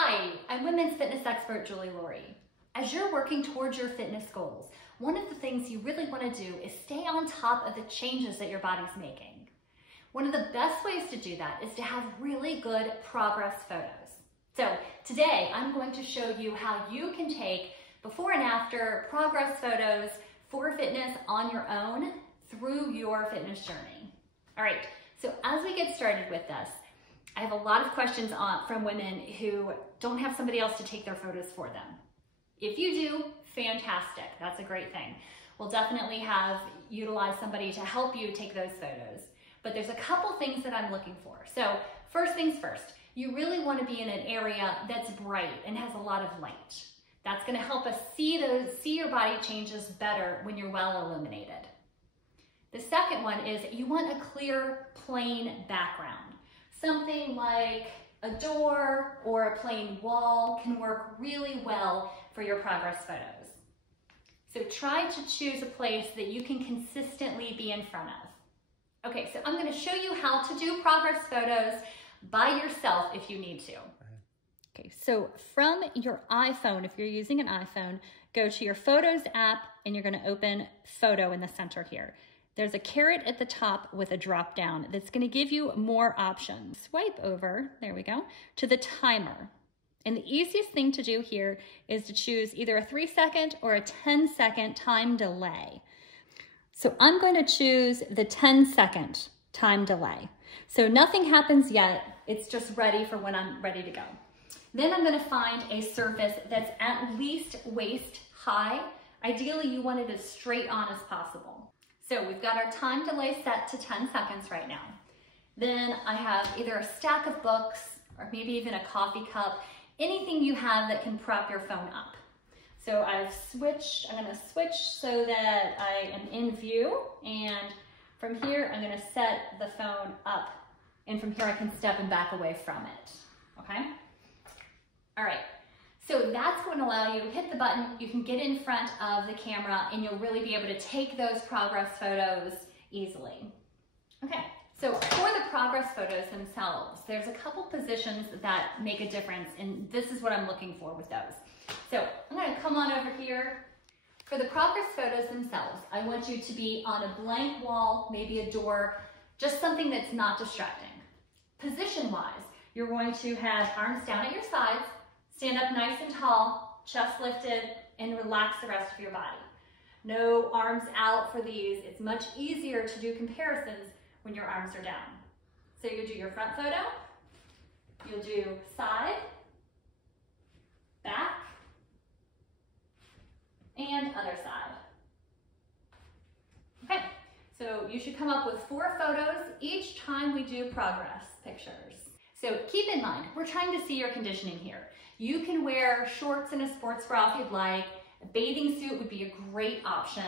Hi, I'm women's fitness expert Julie Laurie. As you're working towards your fitness goals, one of the things you really want to do is stay on top of the changes that your body's making. One of the best ways to do that is to have really good progress photos. So today I'm going to show you how you can take before and after progress photos for fitness on your own through your fitness journey. All right, so as we get started with this, I have a lot of questions from women who don't have somebody else to take their photos for them. If you do, fantastic, that's a great thing. We'll definitely utilize somebody to help you take those photos. But there's a couple things that I'm looking for. So first things first, you really want to be in an area that's bright and has a lot of light. That's going to help us see your body changes better when you're well illuminated. The second one is you want a clear, plain background. Something like a door or a plain wall can work really well for your progress photos. So try to choose a place that you can consistently be in front of. Okay, so I'm going to show you how to do progress photos by yourself if you need to. Okay, so from your iPhone, if you're using an iPhone, go to your Photos app and you're going to open Photo in the center here. There's a caret at the top with a drop down that's going to give you more options. Swipe over, there we go, to the timer. And the easiest thing to do here is to choose either a 3-second or a 10-second time delay. So I'm going to choose the 10-second time delay. So nothing happens yet, it's just ready for when I'm ready to go. Then I'm going to find a surface that's at least waist high. Ideally, you want it as straight on as possible. So we've got our time delay set to 10 seconds right now. Then I have either a stack of books or maybe even a coffee cup, anything you have that can prop your phone up. So I'm gonna switch so that I am in view, and from here I'm gonna set the phone up, and from here I can step and back away from it, okay? All right. So that's going to allow you to hit the button, you can get in front of the camera, and you'll really be able to take those progress photos easily. Okay, so for the progress photos themselves, there's a couple positions that make a difference, and this is what I'm looking for with those. So I'm going to come on over here. For the progress photos themselves, I want you to be on a blank wall, maybe a door, just something that's not distracting. Position-wise, you're going to have arms down at your sides, stand up nice and tall, chest lifted, and relax the rest of your body. No arms out for these. It's much easier to do comparisons when your arms are down. So you do your front photo, you'll do side, back, and other side. Okay, so you should come up with 4 photos each time we do progress pictures. So keep in mind, we're trying to see your conditioning here. You can wear shorts and a sports bra if you'd like. A bathing suit would be a great option.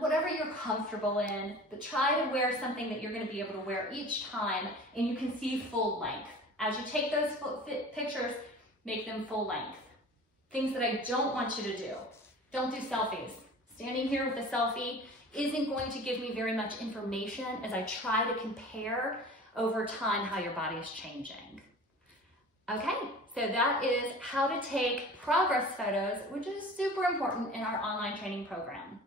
Whatever you're comfortable in, but try to wear something that you're going to be able to wear each time and you can see full length. As you take those pictures, make them full length. Things that I don't want you to do. Don't do selfies. Standing here with a selfie isn't going to give me very much information as I try to compare over time how your body is changing. Okay, so that is how to take progress photos, which is super important in our online training program.